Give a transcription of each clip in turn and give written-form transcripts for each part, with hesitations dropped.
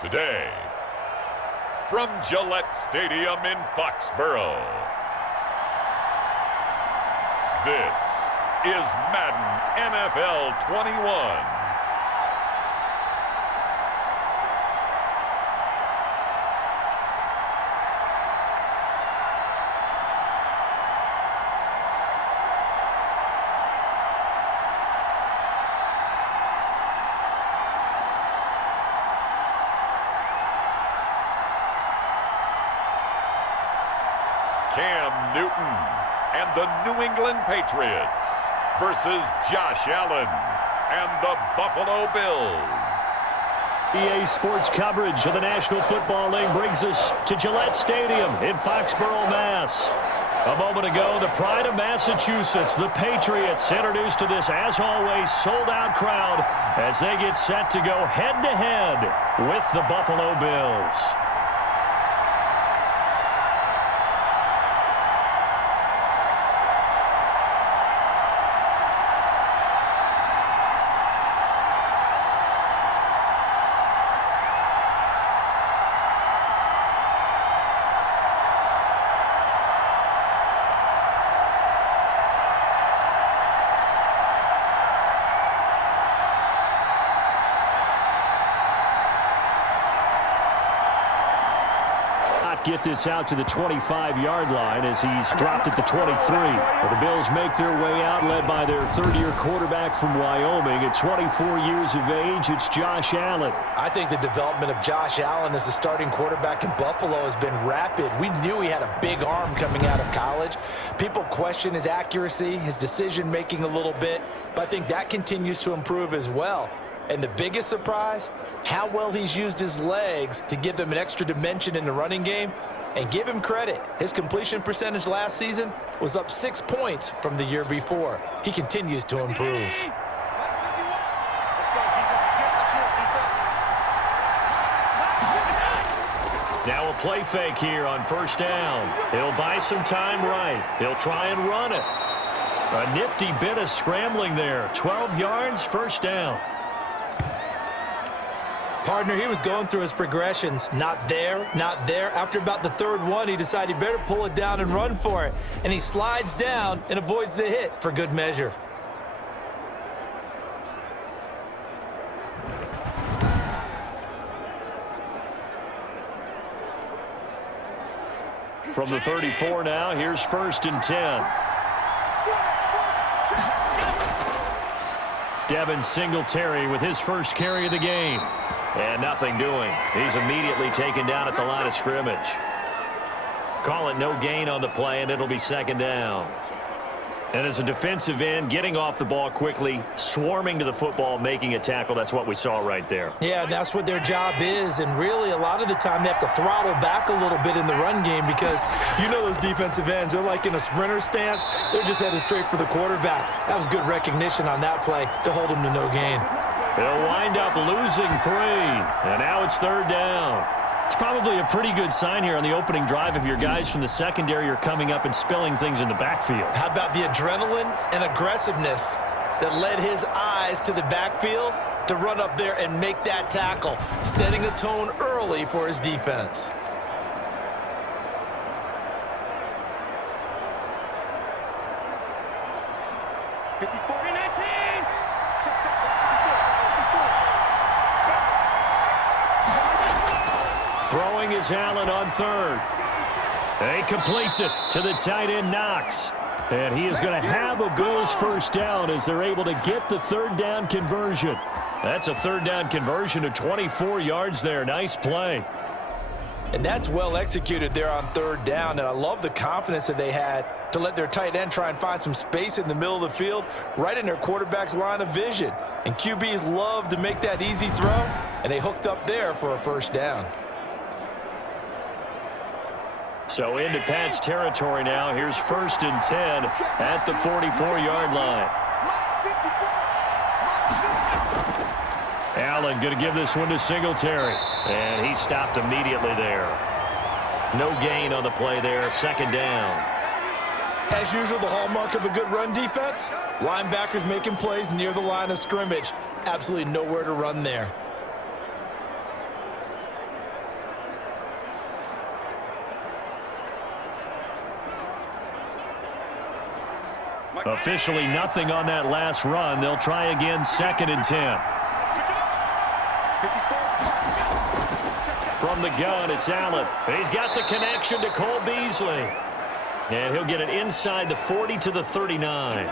Today, from Gillette Stadium in Foxborough, this is Madden NFL 21. Cam Newton and the New England Patriots versus Josh Allen and the Buffalo Bills. EA Sports coverage of the National Football League brings us to Gillette Stadium in Foxborough, Mass. A moment ago, the pride of Massachusetts, the Patriots, introduced to this, as always, sold-out crowd as they get set to go head-to-head with the Buffalo Bills. Get this out to the 25-yard line as he's dropped at the 23. Well, the Bills make their way out, led by their third-year quarterback from Wyoming. At 24 years of age, it's Josh Allen. I think the development of Josh Allen as a starting quarterback in Buffalo has been rapid. We knew he had a big arm coming out of college. People question his accuracy, his decision-making a little bit, but I think that continues to improve as well. And the biggest surprise, how well he's used his legs to give them an extra dimension in the running game. And give him credit, his completion percentage last season was up 6 points from the year before. He continues to improve. Now a play fake here on first down. He'll buy some time right. He'll try and run it. A nifty bit of scrambling there. 12 yards, first down. Partner, he was going through his progressions. Not there, not there. After about the third one, he decided he better pull it down and run for it. And he slides down and avoids the hit for good measure. From the 34 now, here's first and 10. Devin Singletary with his first carry of the game. And nothing doing. He's immediately taken down at the line of scrimmage. Call it no gain on the play, and it'll be second down. And as a defensive end, getting off the ball quickly, swarming to the football, making a tackle, that's what we saw right there. Yeah, that's what their job is, and really a lot of the time they have to throttle back a little bit in the run game because you know those defensive ends, they're like in a sprinter stance. They're just headed straight for the quarterback. That was good recognition on that play to hold him to no gain. They'll wind up losing 3, and now it's third down. It's probably a pretty good sign here on the opening drive if your guys from the secondary are coming up and spilling things in the backfield. How about the adrenaline and aggressiveness that led his eyes to the backfield to run up there and make that tackle, setting a tone early for his defense. Throwing is Allen on third. And he completes it to the tight end, Knox. And he is going to have a Bills first down as they're able to get the third down conversion. That's a third down conversion of 24 yards there. Nice play. And that's well executed there on third down. And I love the confidence that they had to let their tight end try and find some space in the middle of the field, right in their quarterback's line of vision. And QBs love to make that easy throw, and they hooked up there for a first down. So into Pat's territory now. Here's first and 10 at the 44-yard line. Allen going to give this one to Singletary. And he stopped immediately there. No gain on the play there. Second down. As usual, the hallmark of a good run defense, linebackers making plays near the line of scrimmage. Absolutely nowhere to run there. Officially nothing on that last run. They'll try again, 2nd and 10. From the gun, it's Allen. He's got the connection to Cole Beasley. And he'll get it inside the 40 to the 39.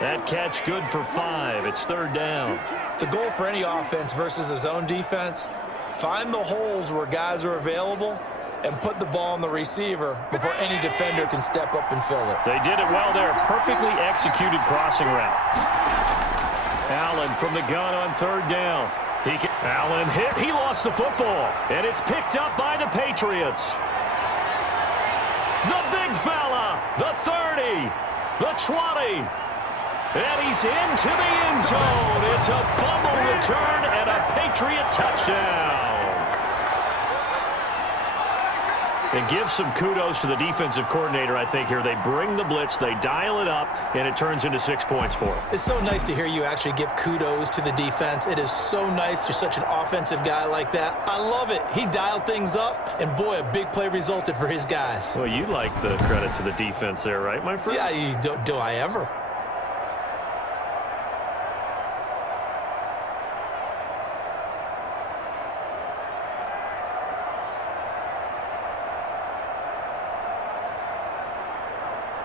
That catch good for 5. It's 3rd down. The goal for any offense versus a zone defense, find the holes where guys are available and put the ball on the receiver before any defender can step up and fill it. They did it well there. Perfectly executed crossing route. Allen from the gun on 3rd down. Allen hit. He lost the football. And it's picked up by the Patriots. The big fella. The 30. The 20. And he's into the end zone. It's a fumble return and a Patriot touchdown. And give some kudos to the defensive coordinator, I think, here. They bring the blitz, they dial it up, and it turns into 6 points for them. It's so nice to hear you actually give kudos to the defense. It is so nice. You're such an offensive guy like that. I love it. He dialed things up, and boy, a big play resulted for his guys. Well, you like the credit to the defense there, right, my friend? Yeah, do I ever?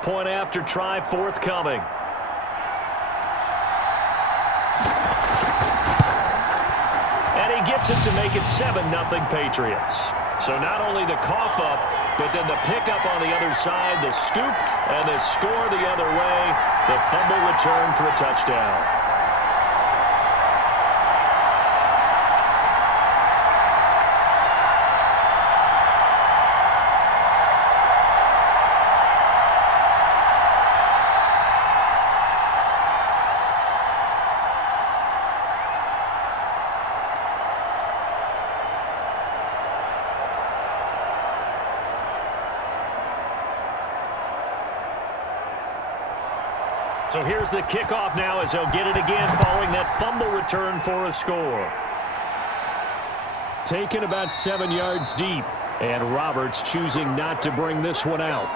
Point after try forthcoming. And he gets it to make it 7-0 Patriots. So not only the cough up, but then the pickup on the other side, the scoop, and the score the other way. The fumble return for a touchdown. So here's the kickoff now as they'll get it again following that fumble return for a score. Taken about 7 yards deep, and Roberts choosing not to bring this one out.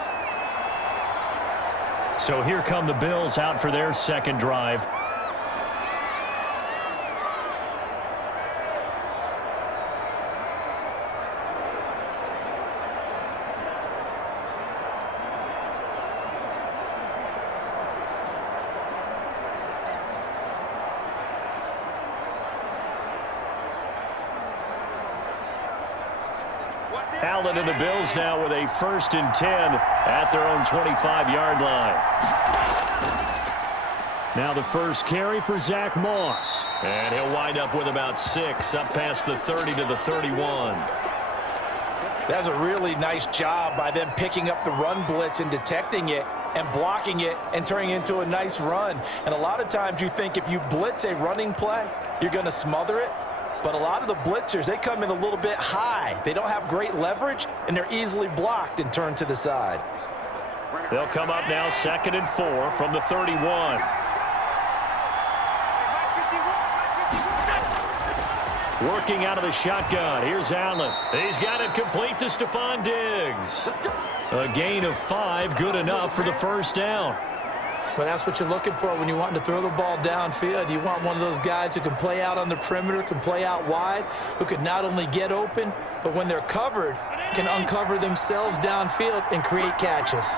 So here come the Bills out for their second drive. Allen and the Bills now with a 1st and 10 at their own 25-yard line. Now the first carry for Zach Moss. And he'll wind up with about 6 up past the 30 to the 31. That's a really nice job by them picking up the run blitz and detecting it and blocking it and turning it into a nice run. And a lot of times you think if you blitz a running play, you're going to smother it. But a lot of the blitzers, they come in a little bit high. They don't have great leverage, and they're easily blocked and turned to the side. They'll come up now 2nd and 4 from the 31. Working out of the shotgun. Here's Allen. He's got it complete to Stephon Diggs. A gain of 5, good enough for the first down. Well, that's what you're looking for when you want to throw the ball downfield. You want one of those guys who can play out on the perimeter, can play out wide, who can not only get open, but when they're covered, can uncover themselves downfield and create catches.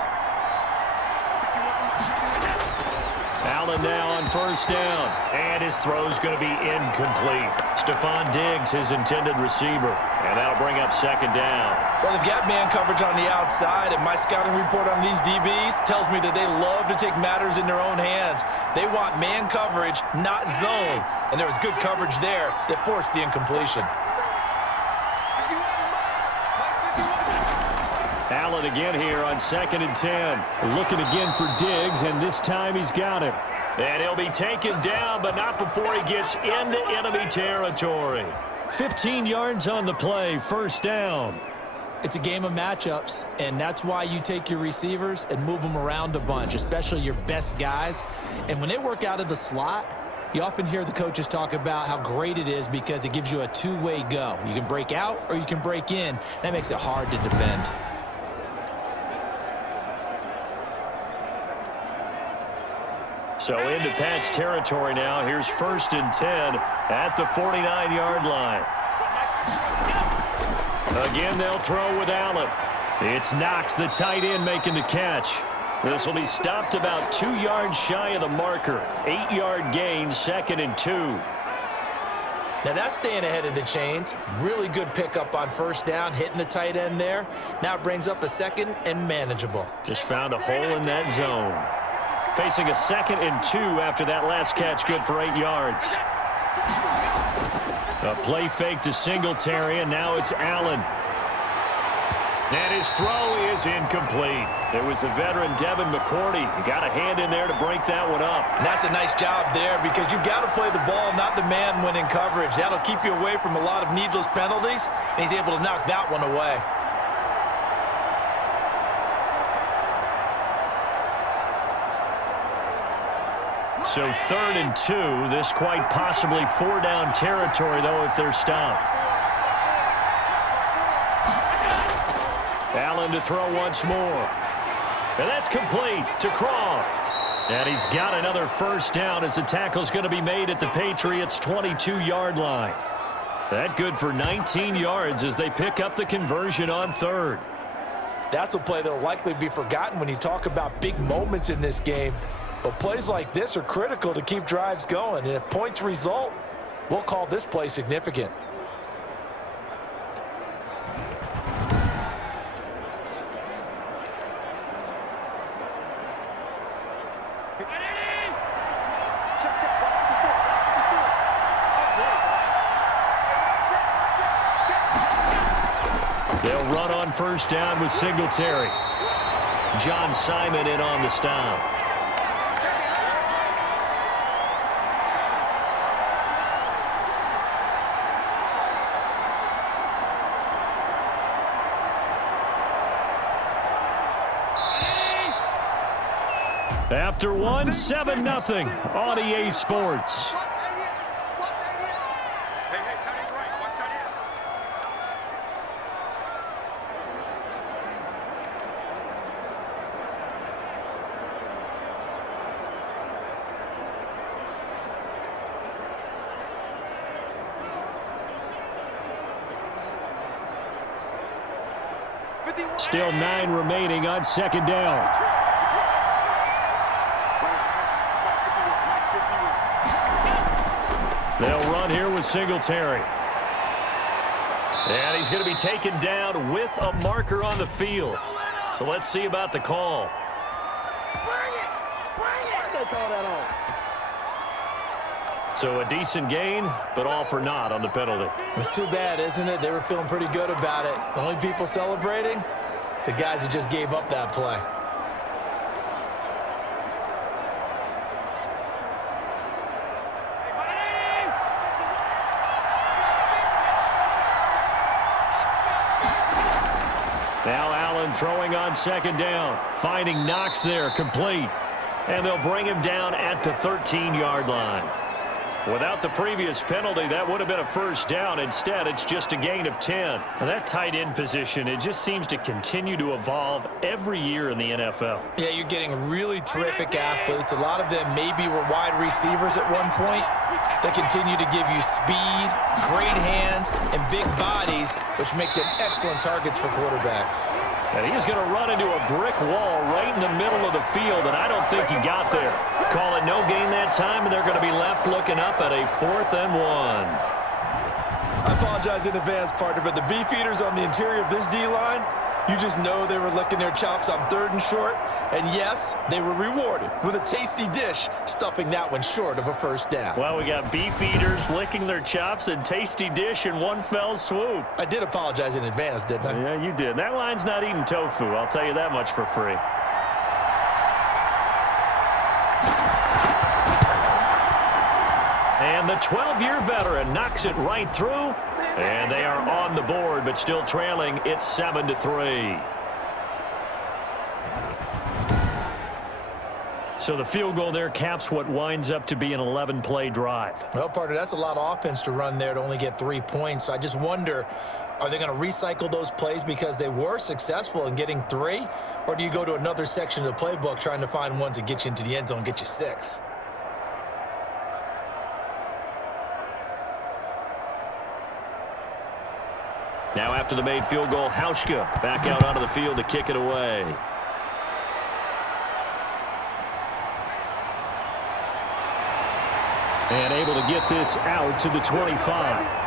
Allen now on first down, and his throw's going to be incomplete. Stephon Diggs, his intended receiver, and that'll bring up 2nd down. Well, they've got man coverage on the outside, and my scouting report on these DBs tells me that they love to take matters in their own hands. They want man coverage, not zone, and there was good coverage there that forced the incompletion. Allen again here on 2nd and 10. Looking again for Diggs, and this time he's got him. And he'll be taken down, but not before he gets into enemy territory. 15 yards on the play, first down. It's a game of matchups, and that's why you take your receivers and move them around a bunch, especially your best guys. And when they work out of the slot, you often hear the coaches talk about how great it is because it gives you a two-way go. You can break out or you can break in. That makes it hard to defend. So into Pat's territory now. Here's 1st and 10 at the 49-yard line. Again, they'll throw with Allen. It's Knox, the tight end, making the catch. This will be stopped about 2 yards shy of the marker. 8-yard gain, 2nd and 2. Now that's staying ahead of the chains. Really good pickup on 1st down, hitting the tight end there. Now it brings up a 2nd and manageable. Just found a hole in that zone. Facing a 2nd and 2 after that last catch, good for 8 yards. A play fake to Singletary, and now it's Allen. And his throw is incomplete. It was the veteran Devin McCourty. He got a hand in there to break that one up. And that's a nice job there because you've got to play the ball, not the man when in coverage. That'll keep you away from a lot of needless penalties, and he's able to knock that one away. So 3rd and 2. This quite possibly 4-down territory, though, if they're stopped. Allen to throw once more. And that's complete to Croft. And he's got another 1st down as the tackle's going to be made at the Patriots' 22-yard line. That good for 19 yards as they pick up the conversion on 3rd. That's a play that will likely be forgotten when you talk about big moments in this game. But plays like this are critical to keep drives going. And if points result, we'll call this play significant. They'll run on 1st down with Singletary. John Simon in on the stop. After 1, 7-0 on EA Sports. Still 9 remaining on 2nd down. They'll run here with Singletary. And he's going to be taken down with a marker on the field. So let's see about the call. So a decent gain, but all for naught on the penalty. It's too bad, isn't it? They were feeling pretty good about it. The only people celebrating, the guys who just gave up that play. Now Allen throwing on 2nd down. Finding Knox there, complete. And they'll bring him down at the 13-yard line. Without the previous penalty, that would have been a 1st down. Instead, it's just a gain of 10. And that tight end position, it just seems to continue to evolve every year in the NFL. Yeah, you're getting really terrific athletes. A lot of them maybe were wide receivers at one point. They continue to give you speed, great hands, and big bodies, which make them excellent targets for quarterbacks. And he's going to run into a brick wall right in the middle of the field, and I don't think he got there. Call it no gain that time, and they're going to be left looking up at a 4th and 1. I apologize in advance, partner, but the beefeaters on the interior of this D-line, you just know they were licking their chops on 3rd and short. And yes, they were rewarded with a tasty dish, stuffing that one short of a 1st down. Well, we got beef eaters licking their chops and tasty dish in one fell swoop. I did apologize in advance, didn't I? Yeah, you did. That line's not eating tofu. I'll tell you that much for free. And the 12-year veteran knocks it right through. And they are on the board, but still trailing. It's 7-3. So the field goal there caps what winds up to be an 11-play drive. Well, partner, that's a lot of offense to run there to only get 3 points. So I just wonder, are they going to recycle those plays because they were successful in getting 3? Or do you go to another section of the playbook trying to find ones that get you into the end zone and get you 6? Now after the made field goal, Hauschka back out onto the field to kick it away. And able to get this out to the 25.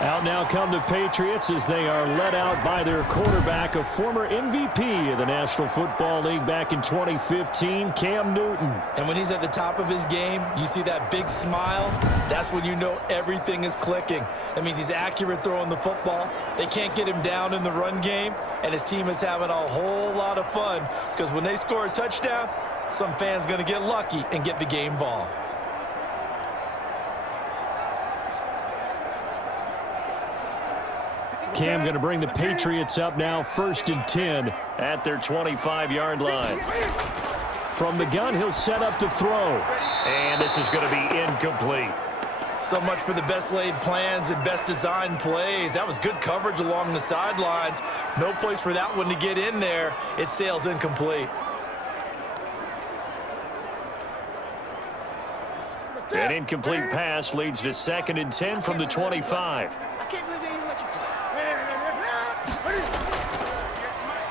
Out now come the Patriots as they are led out by their quarterback, a former MVP of the National Football League back in 2015, Cam Newton. And when he's at the top of his game, you see that big smile, that's when you know everything is clicking. That means he's accurate throwing the football. They can't get him down in the run game, and his team is having a whole lot of fun because when they score a touchdown, some fan's going to get lucky and get the game ball. Cam going to bring the Patriots up now, 1st and 10 at their 25-yard line. From the gun, he'll set up to throw. And this is going to be incomplete. So much for the best laid plans and best designed plays. That was good coverage along the sidelines. No place for that one to get in there. It sails incomplete. An incomplete pass leads to 2nd and 10 from the 25.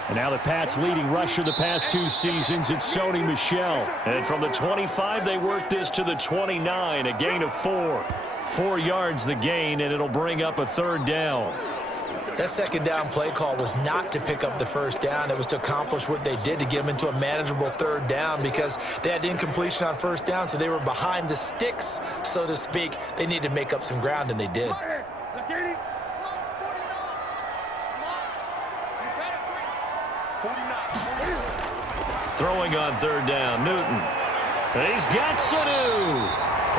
And now the Pats' leading rusher the past 2 seasons, it's Sony Michel. And from the 25, they work this to the 29, a gain of 4. 4 yards the gain, and it'll bring up a 3rd down. That 2nd down play call was not to pick up the 1st down. It was to accomplish what they did to get them into a manageable 3rd down because they had incompletion on 1st down, so they were behind the sticks, so to speak. They needed to make up some ground, and they did. Throwing on 3rd down, Newton. And he's got Sanu.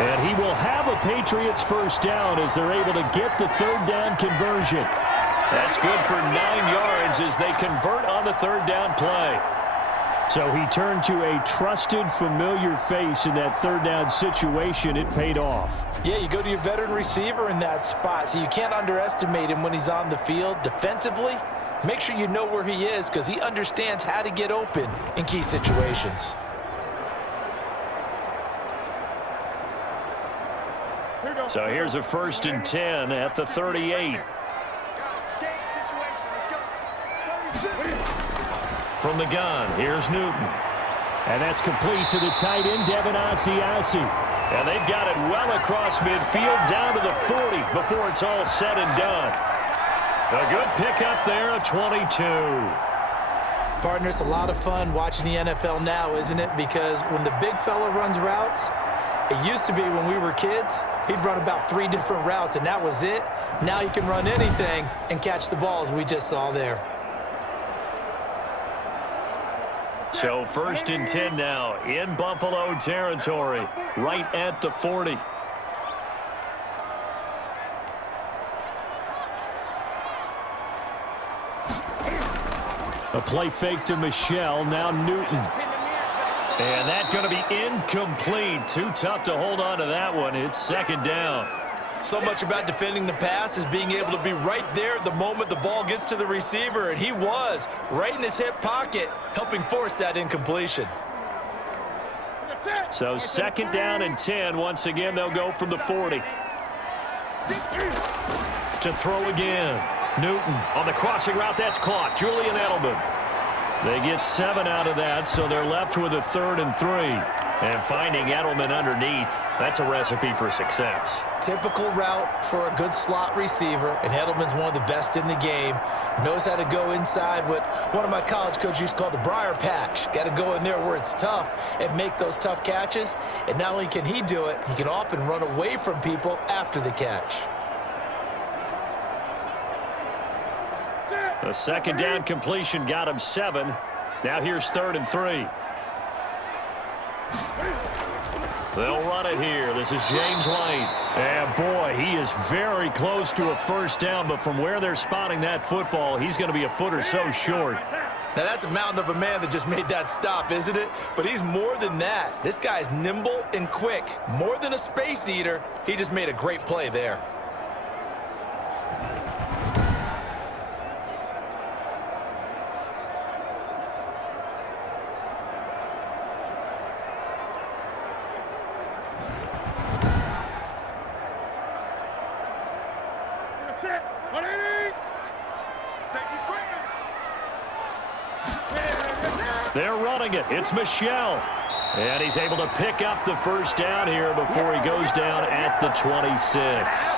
And he will have a Patriots 1st down as they're able to get the 3rd down conversion. That's good for 9 yards as they convert on the 3rd down play. So he turned to a trusted, familiar face in that 3rd down situation. It paid off. Yeah, you go to your veteran receiver in that spot, so you can't underestimate him when he's on the field defensively. Make sure you know where he is because he understands how to get open in key situations. So here's a 1st and 10 at the 38. From the gun, here's Newton. And that's complete to the tight end, Devin Asiasi. And they've got it well across midfield down to the 40 before it's all said and done. A good pickup there, a 22. Partner, it's a lot of fun watching the NFL now, isn't it? Because when the big fella runs routes, it used to be when we were kids, he'd run about 3 different routes, and that was it. Now he can run anything and catch the ball, as we just saw there. So 1st and 10 now in Buffalo territory, right at the 40. A play fake to Michel, now Newton. And that's going to be incomplete. Too tough to hold on to that one. It's 2nd down. So much about defending the pass is being able to be right there at the moment the ball gets to the receiver, and he was right in his hip pocket, helping force that incompletion. So 2nd down and 10. Once again, they'll go from the 40. To throw again. Newton on the crossing route. That's caught. Julian Edelman. They get 7 out of that, so they're left with a 3rd and 3. And finding Edelman underneath, that's a recipe for success. Typical route for a good slot receiver, and Edelman's one of the best in the game. Knows how to go inside what one of my college coaches used to call the briar patch. Got to go in there where it's tough and make those tough catches. And not only can he do it, he can often run away from people after the catch. The 2nd down completion got him 7. Now here's 3rd and 3. They'll run it here. This is James White. And boy, he is very close to a 1st down, but from where they're spotting that football, he's going to be a foot or so short. Now that's a mountain of a man that just made that stop, isn't it? But he's more than that. This guy's nimble and quick. More than a space eater. He just made a great play there. They're running it. It's Michel. And he's able to pick up the first down here before he goes down at the 26.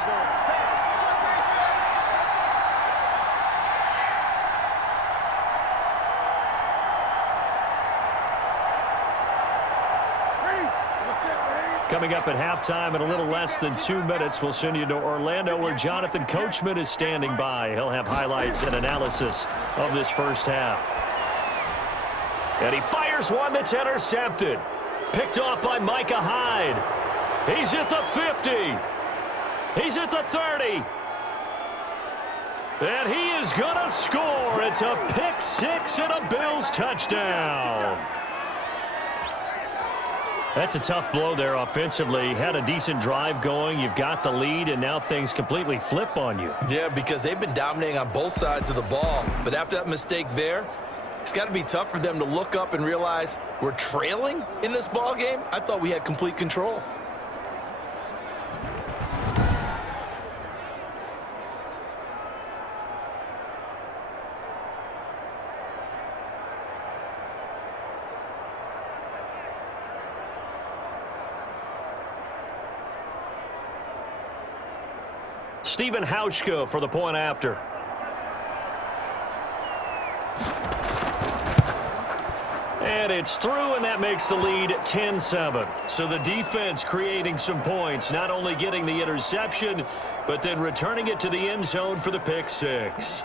Coming up at halftime in a little less than 2 minutes, we'll send you to Orlando where Jonathan Coachman is standing by. He'll have highlights and analysis of this first half. And he fires one that's intercepted. Picked off by Micah Hyde. He's at the 50. He's at the 30. And he is going to score. It's a pick six and a Bills touchdown. That's a tough blow there offensively. Had a decent drive going. You've got the lead, and now things completely flip on you. Yeah, because they've been dominating on both sides of the ball. But after that mistake there, it's got to be tough for them to look up and realize we're trailing in this ball game. I thought we had complete control. Stephen Hauschka for the point after. And it's through, and that makes the lead 10-7. So the defense creating some points, not only getting the interception, but then returning it to the end zone for the pick six.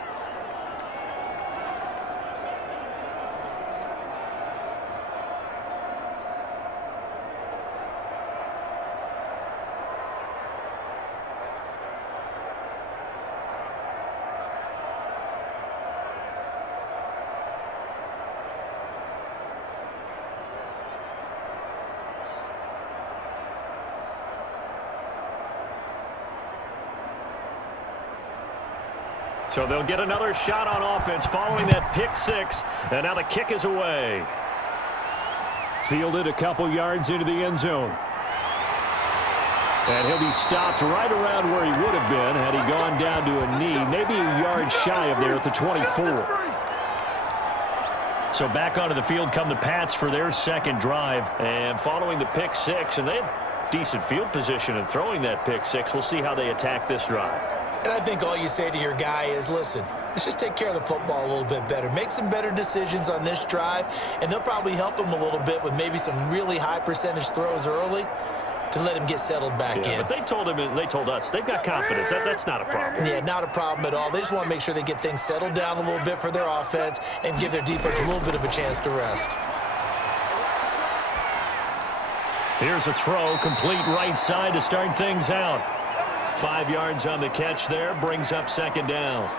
So they'll get another shot on offense following that pick six, and now the kick is away. Fielded a couple yards into the end zone. And he'll be stopped right around where he would have been had he gone down to a knee, maybe a yard shy of there at the 24. So back onto the field come the Pats for their second drive, and following the pick six, and they had decent field position in throwing that pick six. We'll see how they attack this drive. And I think all you say to your guy is, listen, let's just take care of the football a little bit better. Make some better decisions on this drive, and they'll probably help him a little bit with maybe some really high percentage throws early to let him get settled back in. But they told him, and they told us, they've got confidence. That's not a problem. Yeah, not a problem at all. They just want to make sure they get things settled down a little bit for their offense and give their defense a little bit of a chance to rest. Here's a throw, complete right side to start things out. 5 yards on the catch there, brings up second down.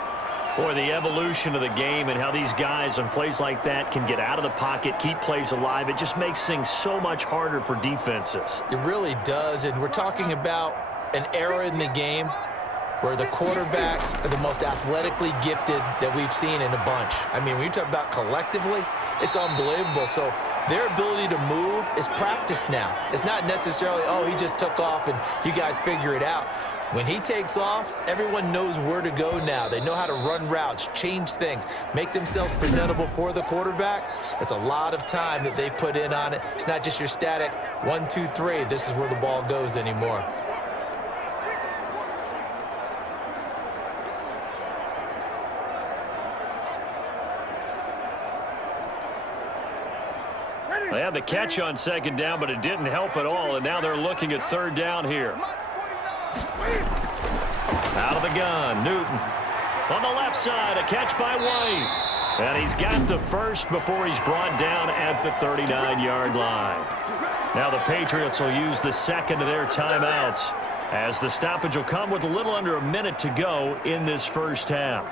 Boy, the evolution of the game and how these guys on plays like that can get out of the pocket, keep plays alive, it just makes things so much harder for defenses. It really does, and we're talking about an era in the game where the quarterbacks are the most athletically gifted that we've seen in a bunch. I mean, when you talk about collectively, it's unbelievable. So their ability to move is practiced now. It's not necessarily, oh, he just took off and you guys figure it out. When he takes off, everyone knows where to go now. They know how to run routes, change things, make themselves presentable for the quarterback. It's a lot of time that they put in on it. It's not just your static 1, 2, 3. This is where the ball goes anymore. They had the catch on second down, but it didn't help at all, and now they're looking at third down here. Out of the gun, Newton. On the left side, a catch by White. And he's got the first before he's brought down at the 39-yard line. Now the Patriots will use the second of their timeouts, as the stoppage will come with a little under a minute to go in this first half.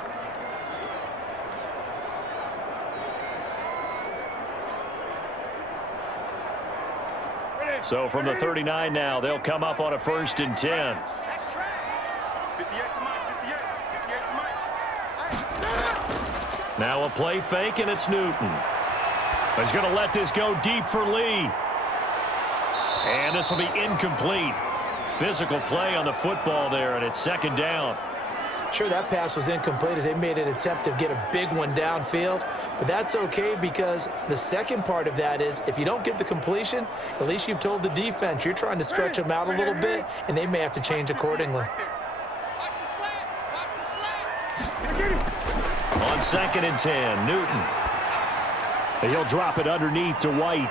So from the 39 now, they'll come up on a 1st and 10. Now a play fake, and it's Newton. He's going to let this go deep for Lee. And this will be incomplete. Physical play on the football there, and it's second down. Sure, that pass was incomplete as they made an attempt to get a big one downfield, but that's okay because the second part of that is if you don't get the completion, at least you've told the defense you're trying to stretch them out a little bit, and they may have to change accordingly. On 2nd and 10, Newton. He'll drop it underneath to White.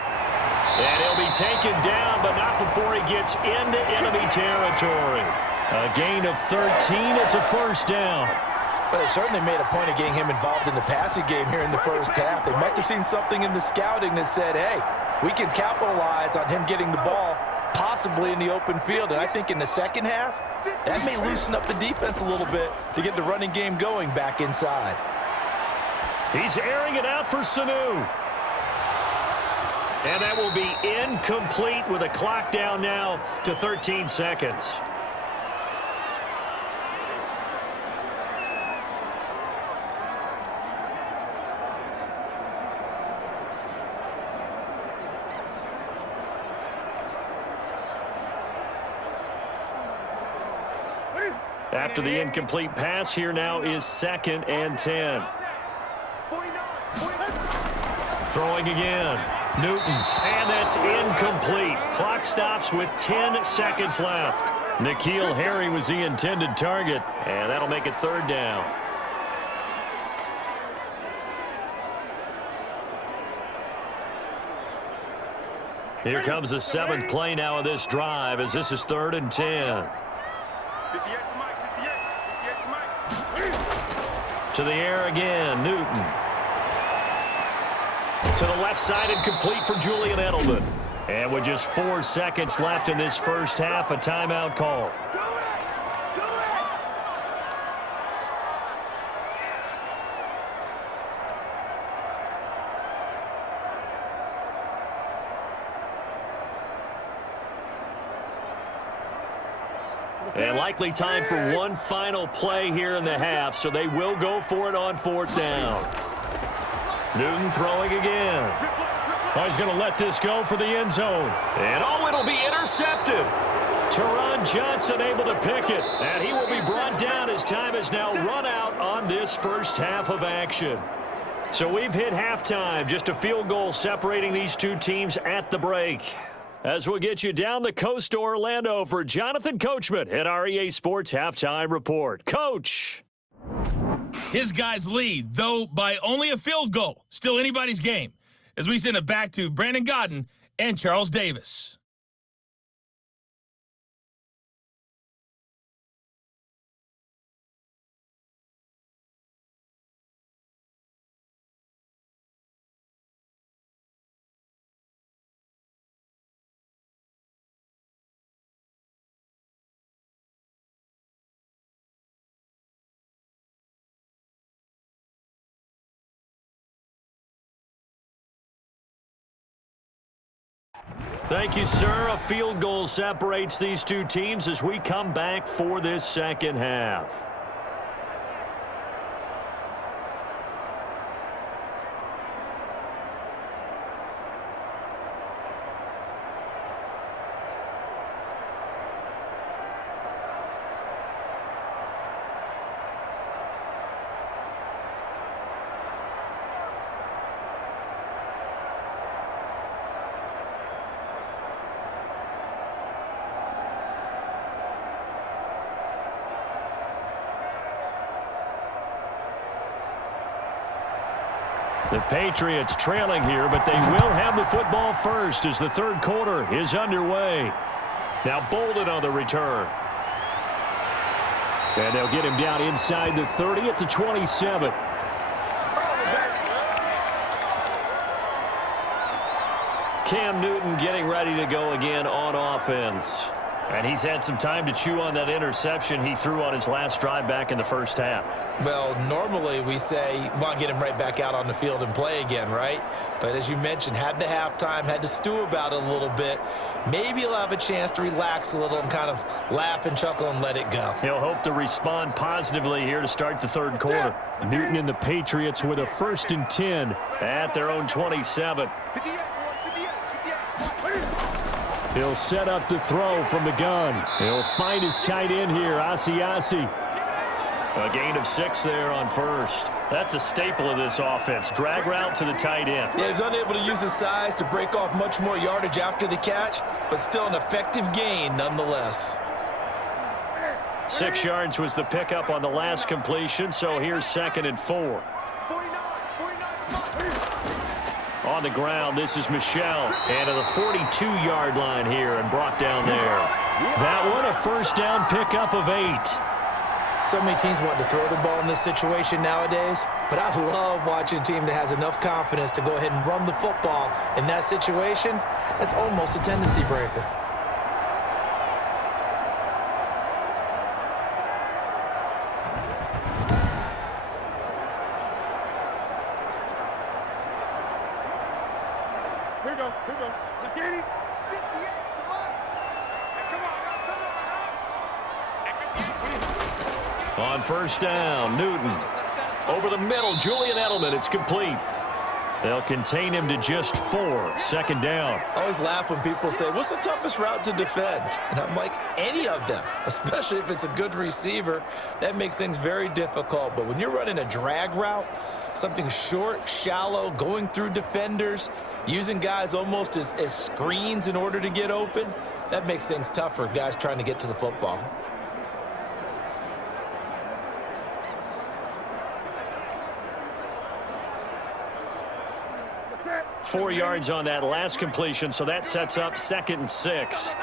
And he'll be taken down, but not before he gets into enemy territory. A gain of 13. It's a first down. But they certainly made a point of getting him involved in the passing game here in the first half. They must have seen something in the scouting that said, hey, we can capitalize on him getting the ball possibly in the open field. And I think in the second half, that may loosen up the defense a little bit to get the running game going back inside. He's airing it out for Sanu. And that will be incomplete with a clock down now to 13 seconds. After the incomplete pass, here now is 2nd and 10. Throwing again. Newton. And that's incomplete. Clock stops with 10 seconds left. N'Keal Harry was the intended target, and that'll make it 3rd down. Here comes the 7th play now of this drive as this is 3rd and 10. To the air again, Newton. To the left side and complete for Julian Edelman. And with just 4 seconds left in this first half, a timeout call. And likely time for one final play here in the half, so they will go for it on 4th down. Newton throwing again. Oh, he's going to let this go for the end zone. And oh, it'll be intercepted. Teron Johnson able to pick it, and he will be brought down as time is now run out on this first half of action. So we've hit halftime, just a field goal separating these two teams at the break. As we'll get you down the coast to Orlando for Jonathan Coachman at our EA Sports Halftime Report. Coach. His guys lead, though by only a field goal. Still anybody's game. As we send it back to Brandon Godden and Charles Davis. Thank you, sir. A field goal separates these two teams as we come back for this second half. The Patriots trailing here, but they will have the football first as the third quarter is underway. Now Bolden on the return. And they'll get him down inside the 30 at the 27. Cam Newton getting ready to go again on offense. And he's had some time to chew on that interception he threw on his last drive back in the first half. Well, normally we say, want to get him right back out on the field and play again, right? But as you mentioned, had the halftime, had to stew about it a little bit. Maybe he'll have a chance to relax a little and kind of laugh and chuckle and let it go. He'll hope to respond positively here to start the third quarter. Newton and the Patriots with a 1st and 10 at their own 27. He'll set up to throw from the gun. He'll find his tight end here, Asiasi. A gain of 6 there on first. That's a staple of this offense. Drag route to the tight end. Yeah, he's unable to use his size to break off much more yardage after the catch, but still an effective gain nonetheless. 6 yards was the pickup on the last completion, so here's 2nd and 4. On the ground, this is Michel. And to the 42-yard line here and brought down there. That one, a first down pickup of 8. So many teams want to throw the ball in this situation nowadays, but I love watching a team that has enough confidence to go ahead and run the football in that situation. That's almost a tendency breaker. Here we go. Let's On first down, Newton. Over the middle, Julian Edelman. It's complete. They'll contain him to just 4. 2nd down. I always laugh when people say, what's the toughest route to defend? And I'm like, any of them, especially if it's a good receiver. That makes things very difficult. But when you're running a drag route, something short, shallow, going through defenders, using guys almost as screens in order to get open, that makes things tougher, guys trying to get to the football. 4 yards on that last completion, so that sets up 2nd and 6.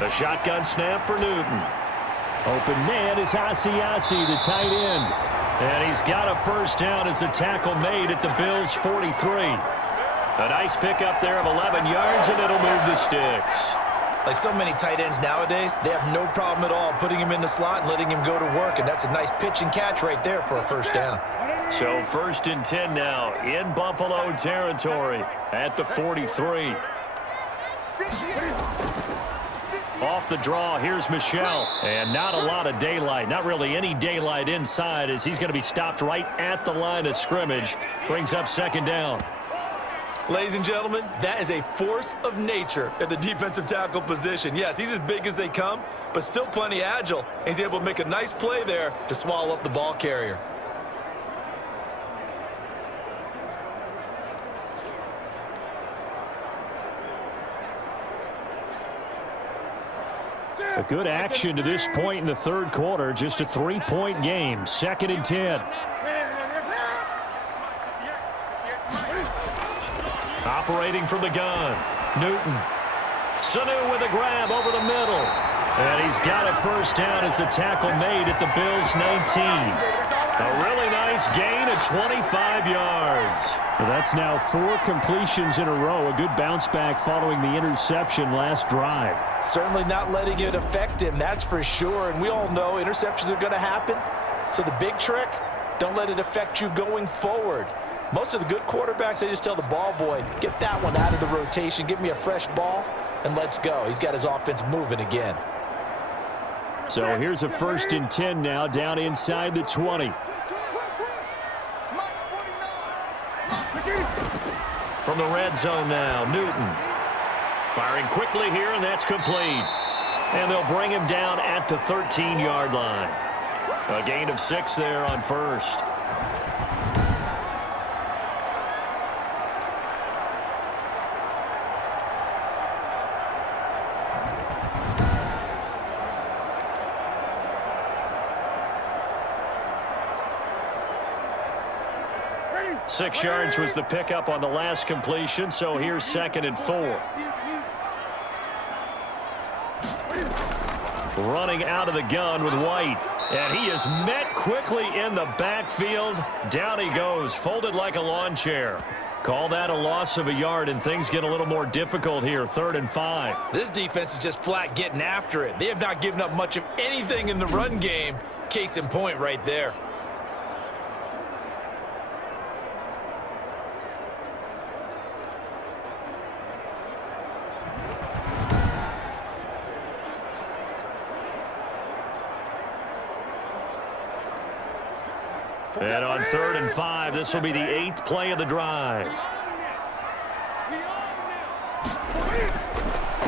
A shotgun snap for Newton. Open man is Asiasi, the tight end. And he's got a first down as a tackle made at the Bills' 43. A nice pickup there of 11 yards, and it'll move the sticks. Like so many tight ends nowadays, they have no problem at all putting him in the slot and letting him go to work, and that's a nice pitch and catch right there for a first down. So 1st and 10 now in Buffalo territory at the 43. Off the draw, here's Michel. And not a lot of daylight, not really any daylight inside, as he's going to be stopped right at the line of scrimmage. Brings up 2nd down. Ladies and gentlemen, that is a force of nature at the defensive tackle position. Yes, he's as big as they come, but still plenty agile. He's able to make a nice play there to swallow up the ball carrier. A good action to this point in the 3rd quarter. Just a 3-point game. 2nd and 10. Operating from the gun. Newton. Sanu with a grab over the middle. And he's got a first down as a tackle made at the Bills' 19. A really nice gain of 25 yards. Well, that's now 4 completions in a row. A good bounce back following the interception last drive. Certainly not letting it affect him, that's for sure. And we all know interceptions are going to happen. So the big trick, don't let it affect you going forward. Most of the good quarterbacks, they just tell the ball boy, get that one out of the rotation, give me a fresh ball, and let's go. He's got his offense moving again. So here's a 1st and 10 now down inside the 20. From the red zone now, Newton. Firing quickly here, and that's complete. And they'll bring him down at the 13-yard line. A gain of 6 there on first. Ready? 6 yards was the pickup on the last completion, so here's 2nd and 4. Running out of the gun with White. And he is met quickly in the backfield. Down he goes, folded like a lawn chair. Call that a loss of a yard, and things get a little more difficult here. 3rd and 5. This defense is just flat getting after it. They have not given up much of anything in the run game. Case in point right there. And on 3rd and 5, this will be the 8th play of the drive.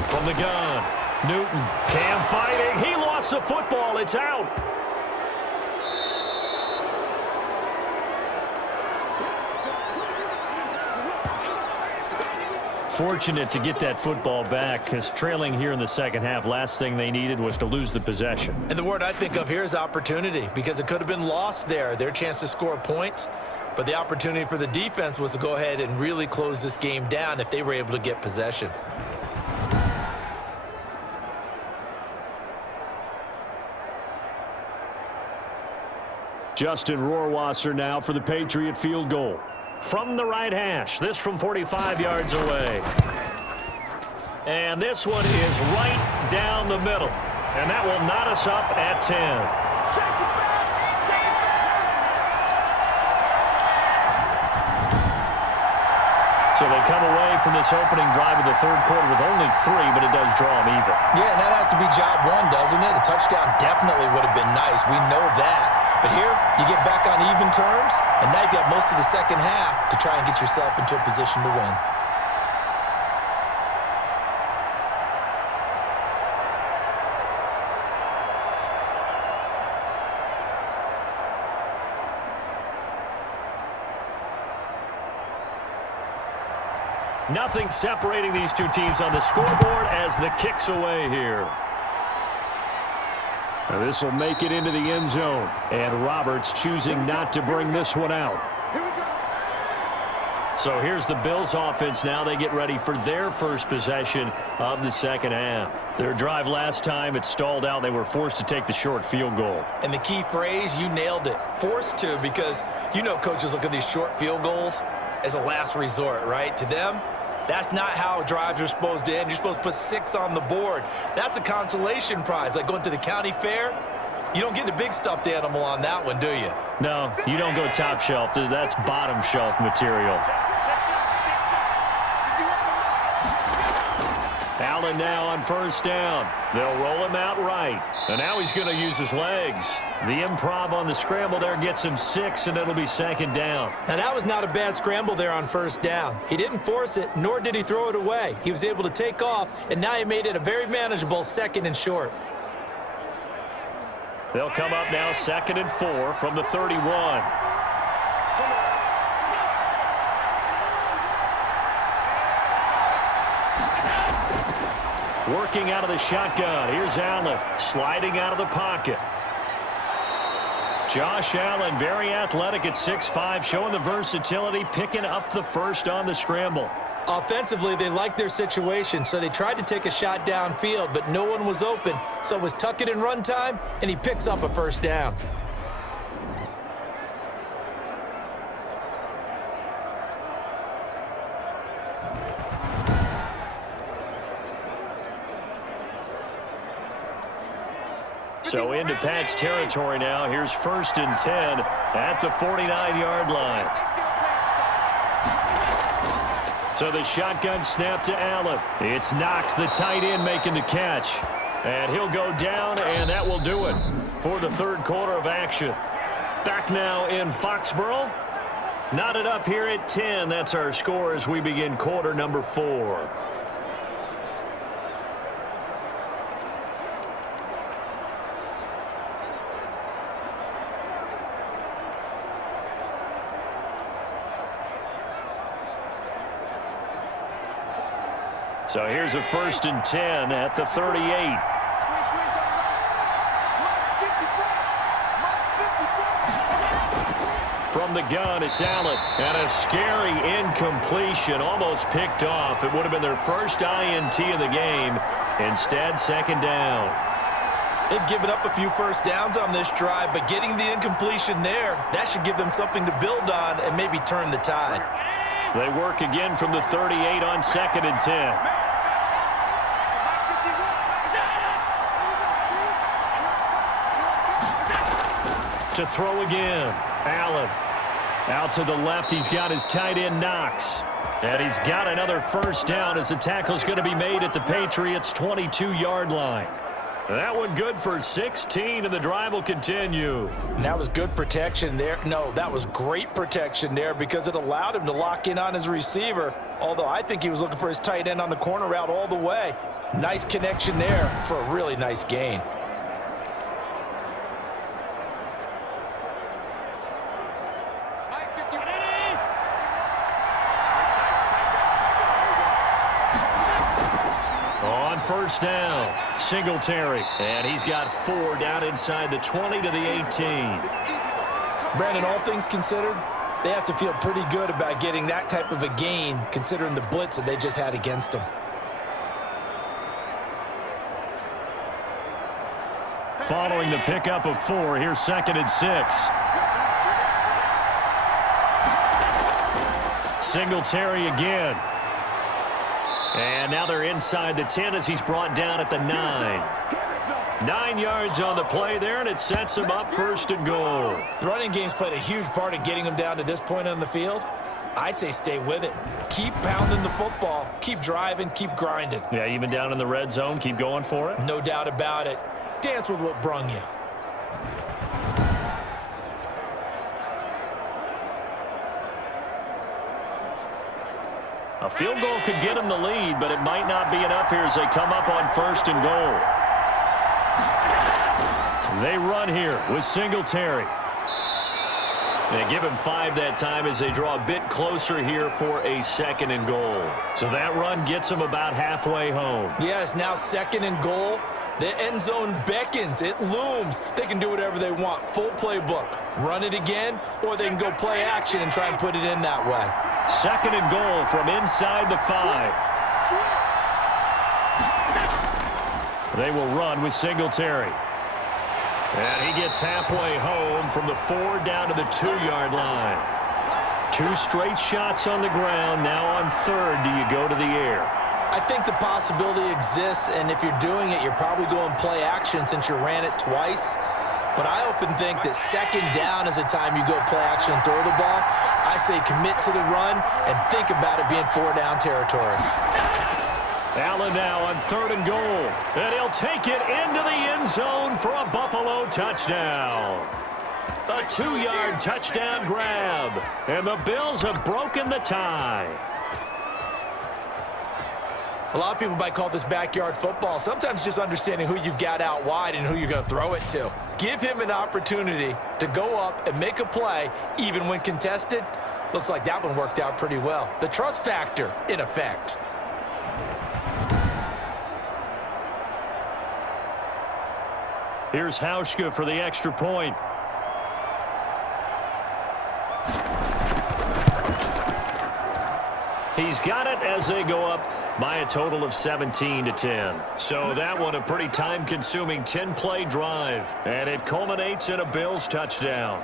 From the gun, Newton, Cam fighting. He lost the football. It's out. Fortunate to get that football back, because trailing here in the second half, last thing they needed was to lose the possession. And the word I think of here is opportunity, because it could have been lost there, their chance to score points. But the opportunity for the defense was to go ahead and really close this game down if they were able to get possession. Justin Rohrwasser now for the Patriot field goal. From the right hash, this from 45 yards away. And this one is right down the middle. And that will knot us up at 10. So they come away from this opening drive of the third quarter with only 3, but it does draw them even. Yeah, and that has to be job one, doesn't it? A touchdown definitely would have been nice. We know that. But here, you get back on even terms, and now you've got most of the second half to try and get yourself into a position to win. Nothing separating these two teams on the scoreboard as the kick's away here. Now this will make it into the end zone. And Roberts choosing not to bring this one out. So here's the Bills offense now. They get ready for their first possession of the second half. Their drive last time, it stalled out. They were forced to take the short field goal. And the key phrase, you nailed it. Forced to, because you know coaches look at these short field goals as a last resort, right? To them, that's not how drives are supposed to end. You're supposed to put 6 on the board. That's a consolation prize, like going to the county fair. You don't get the big stuffed animal on that one, do you? No, you don't go top shelf. That's bottom shelf material. Allen now on first down. They'll roll him out right. And now he's going to use his legs. The improv on the scramble there gets him 6, and it'll be second down. Now, that was not a bad scramble there on first down. He didn't force it, nor did he throw it away. He was able to take off, and now he made it a very manageable 2nd and short. They'll come up now 2nd and 4 from the 31. Working out of the shotgun. Here's Allen sliding out of the pocket. Josh Allen, very athletic at 6'5", showing the versatility, picking up the first on the scramble. Offensively, they liked their situation, so they tried to take a shot downfield, but no one was open. So it was tuck it and run time, and he picks up a first down. So into Pat's territory now. Here's 1st and 10 at the 49-yard line. So the shotgun snap to Allen. It's Knox, the tight end, making the catch. And he'll go down, and that will do it for the third quarter of action. Back now in Foxborough. Knotted up here at 10. That's our score as we begin quarter number 4. So here's a 1st and 10 at the 38. From the gun, it's Allen. And a scary incompletion, almost picked off. It would have been their first INT of the game. Instead, 2nd down. They've given up a few first downs on this drive, but getting the incompletion there, that should give them something to build on and maybe turn the tide. They work again from the 38 on 2nd and 10. To throw again. Allen out to the left. He's got his tight end Knox. And he's got another first down as the tackle's going to be made at the Patriots' 22-yard line. That one good for 16, and the drive will continue. And that was good protection there. No, that was great protection there because it allowed him to lock in on his receiver, although I think he was looking for his tight end on the corner route all the way. Nice connection there for a really nice gain. On first down, Singletary. And he's got 4 down inside the 20 to the 18. Brandon, all things considered, they have to feel pretty good about getting that type of a gain considering the blitz that they just had against them. Following the pickup of 4, here's 2nd and 6. Singletary again. And now they're inside the 10 as he's brought down at the 9. 9 yards on the play there, and it sets him up 1st and goal. The running game's played a huge part in getting them down to this point on the field. I say stay with it. Keep pounding the football. Keep driving. Keep grinding. Yeah, even down in the red zone, keep going for it. No doubt about it. Dance with what brung you. A field goal could get him the lead, but it might not be enough here as they come up on 1st and goal. They run here with Singletary. They give him 5 that time as they draw a bit closer here for a 2nd and goal. So that run gets them about halfway home. Yes, now 2nd and goal. The end zone beckons. It looms. They can do whatever they want. Full playbook. Run it again, or they can go play action and try and put it in that way. 2nd and goal from inside the 5. They will run with Singletary. And he gets halfway home from the 4 down to the 2-yard line. 2 straight shots on the ground. Now on 3rd, do you go to the air? I think the possibility exists, and if you're doing it, you're probably going play action since you ran it twice. But I often think that 2nd down is a time you go play action and throw the ball. I say commit to the run and think about it being 4-down territory. Allen now on 3rd and goal. And he'll take it into the end zone for a Buffalo touchdown. A 2-yard touchdown grab. And the Bills have broken the tie. A lot of people might call this backyard football. Sometimes just understanding who you've got out wide and who you're going to throw it to. Give him an opportunity to go up and make a play, even when contested. Looks like that one worked out pretty well. The trust factor in effect. Here's Hauschka for the extra point. He's got it as they go up by a total of 17-10. So that one a pretty time-consuming 10-play drive. And it culminates in a Bills touchdown.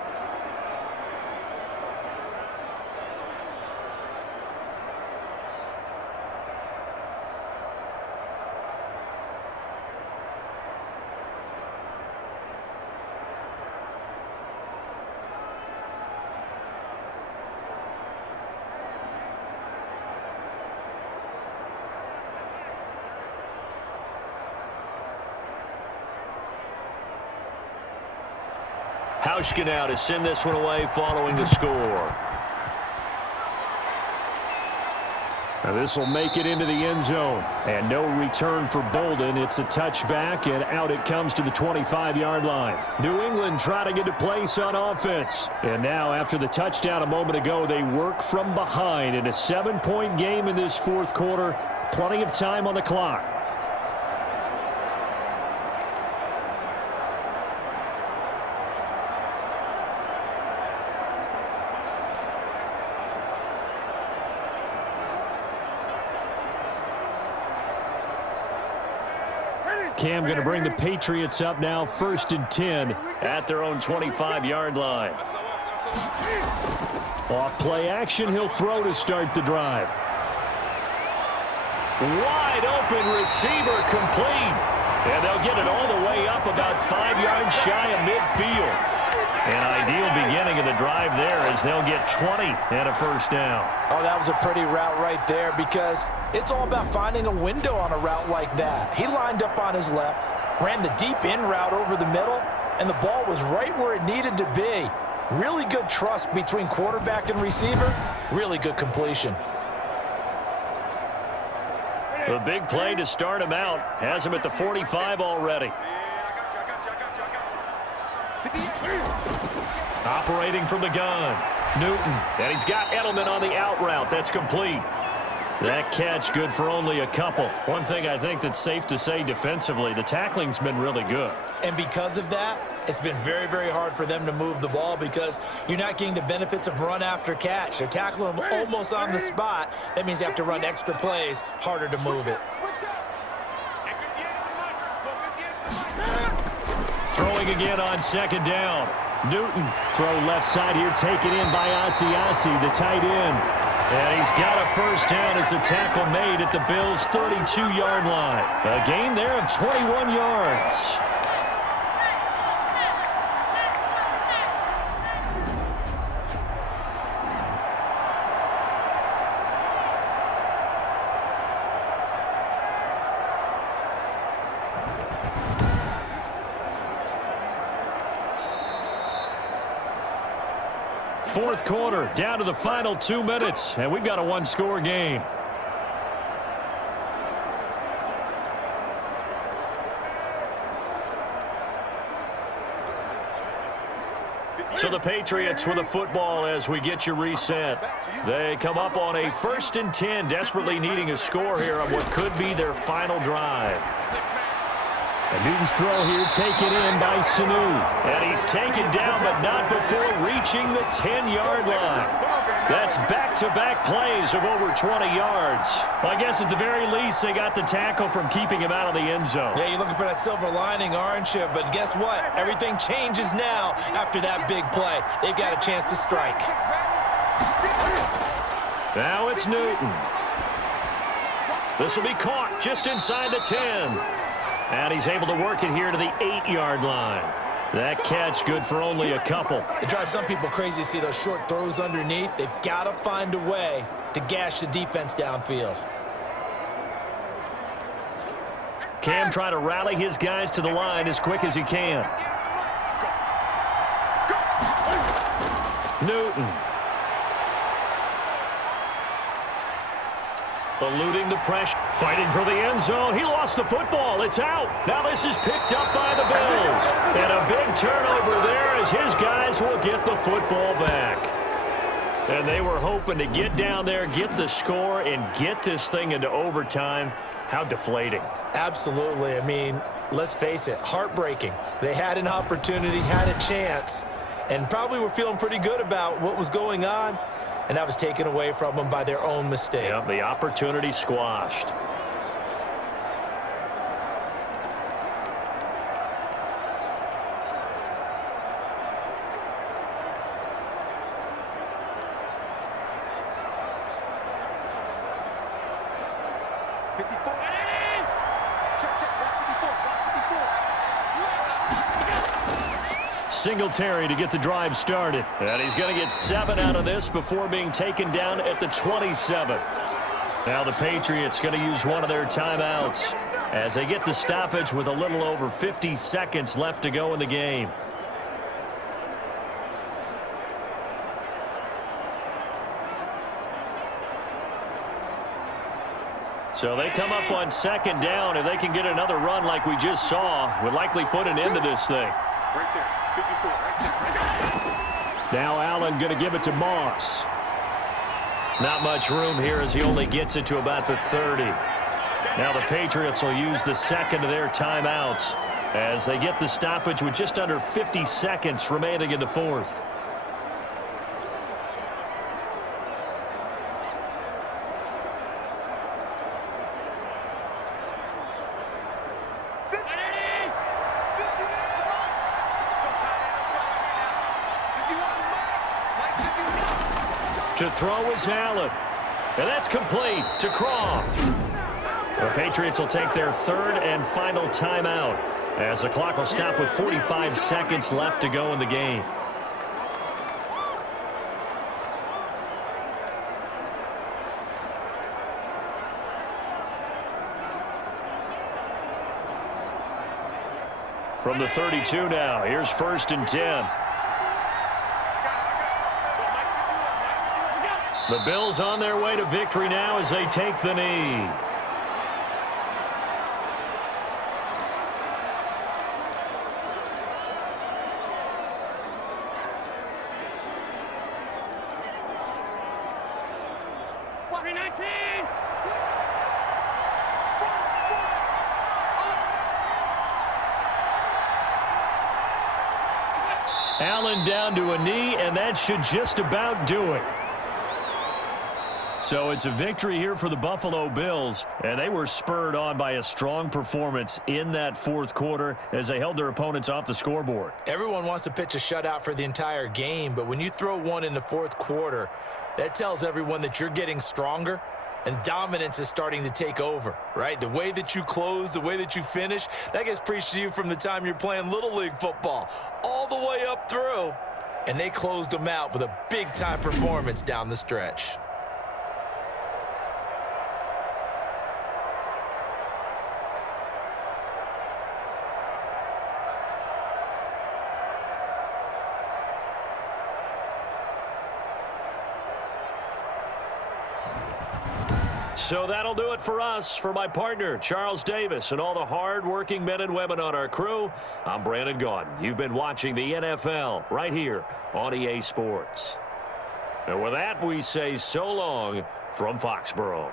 Hauschka now to send this one away following the score. Now this will make it into the end zone. And no return for Bolden. It's a touchback, and out it comes to the 25-yard line. New England trying to get to place on offense. And now after the touchdown a moment ago, they work from behind in a 7-point game in this 4th quarter. Plenty of time on the clock. Cam going to bring the Patriots up now 1st and 10 at their own 25-yard line. Off play action, he'll throw to start the drive. Wide open receiver complete. And they'll get it all the way up about 5 yards shy of midfield. An ideal beginning of the drive there as they'll get 20 and a 1st down. Oh, that was a pretty route right there because it's all about finding a window on a route like that. He lined up on his left, ran the deep in route over the middle, and the ball was right where it needed to be. Really good trust between quarterback and receiver. Really good completion. The big play to start him out has him at the 45 already. Operating from the gun, Newton. And he's got Edelman on the out route. That's complete. That catch good for only a couple. One thing I think that's safe to say defensively, the tackling's been really good. And because of that, it's been very, very hard for them to move the ball because you're not getting the benefits of run after catch. They're tackling them almost on the spot. That means you have to run extra plays, harder to move it. Throwing again on second down. Newton, throw left side here, taken in by Asiasi, the tight end. And he's got a first down as the tackle made at the Bills' 32-yard line. A gain there of 21 yards. Fourth quarter, down to the final 2 minutes, and we've got a one-score game. So the Patriots with the football as we get you reset. They come up on a 1st and 10, desperately needing a score here on what could be their final drive. And Newton's throw here taken in by Sanu. And he's taken down, but not before reaching the 10-yard line. That's back-to-back plays of over 20 yards. Well, I guess at the very least, they got the tackle from keeping him out of the end zone. Yeah, you're looking for that silver lining, aren't you? But guess what? Everything changes now after that big play. They've got a chance to strike. Now it's Newton. This will be caught just inside the 10. And he's able to work it here to the 8-yard line. That catch good for only a couple. It drives some people crazy to see those short throws underneath. They've got to find a way to gash the defense downfield. Cam trying to rally his guys to the line as quick as he can. Newton. Eluding the pressure. Fighting for the end zone. He lost the football. It's out. Now this is picked up by the Bills. And a big turnover there as his guys will get the football back. And they were hoping to get down there, get the score, and get this thing into overtime. How deflating. Absolutely. I mean, let's face it, heartbreaking. They had an opportunity, had a chance, and probably were feeling pretty good about what was going on. And that was taken away from them by their own mistake. Yep, the opportunity squashed. Singletary to get the drive started. And he's going to get 7 out of this before being taken down at the 27. Now the Patriots going to use one of their timeouts as they get the stoppage with a little over 50 seconds left to go in the game. So they come up on second down. If they can get another run like we just saw, would likely put an end to this thing. Right there. 54. Right there. Right there. Now Allen going to give it to Moss. Not much room here as he only gets it to about the 30. Now the Patriots will use the second of their timeouts as they get the stoppage with just under 50 seconds remaining in the fourth. To throw is Allen. And that's complete to Croft. The Patriots will take their third and final timeout as the clock will stop with 45 seconds left to go in the game. From the 32 now, here's 1st and 10. The Bills on their way to victory now as they take the knee. 19. Allen down to a knee, and that should just about do it. So it's a victory here for the Buffalo Bills, and they were spurred on by a strong performance in that fourth quarter as they held their opponents off the scoreboard. Everyone wants to pitch a shutout for the entire game, but when you throw one in the fourth quarter, that tells everyone that you're getting stronger and dominance is starting to take over, right? The way that you close, the way that you finish, that gets preached to you from the time you're playing Little League football all the way up through, and they closed them out with a big-time performance down the stretch. So that'll do it for us. For my partner, Charles Davis, and all the hard-working men and women on our crew, I'm Brandon Gaudin. You've been watching the NFL right here on EA Sports. And with that, we say so long from Foxborough.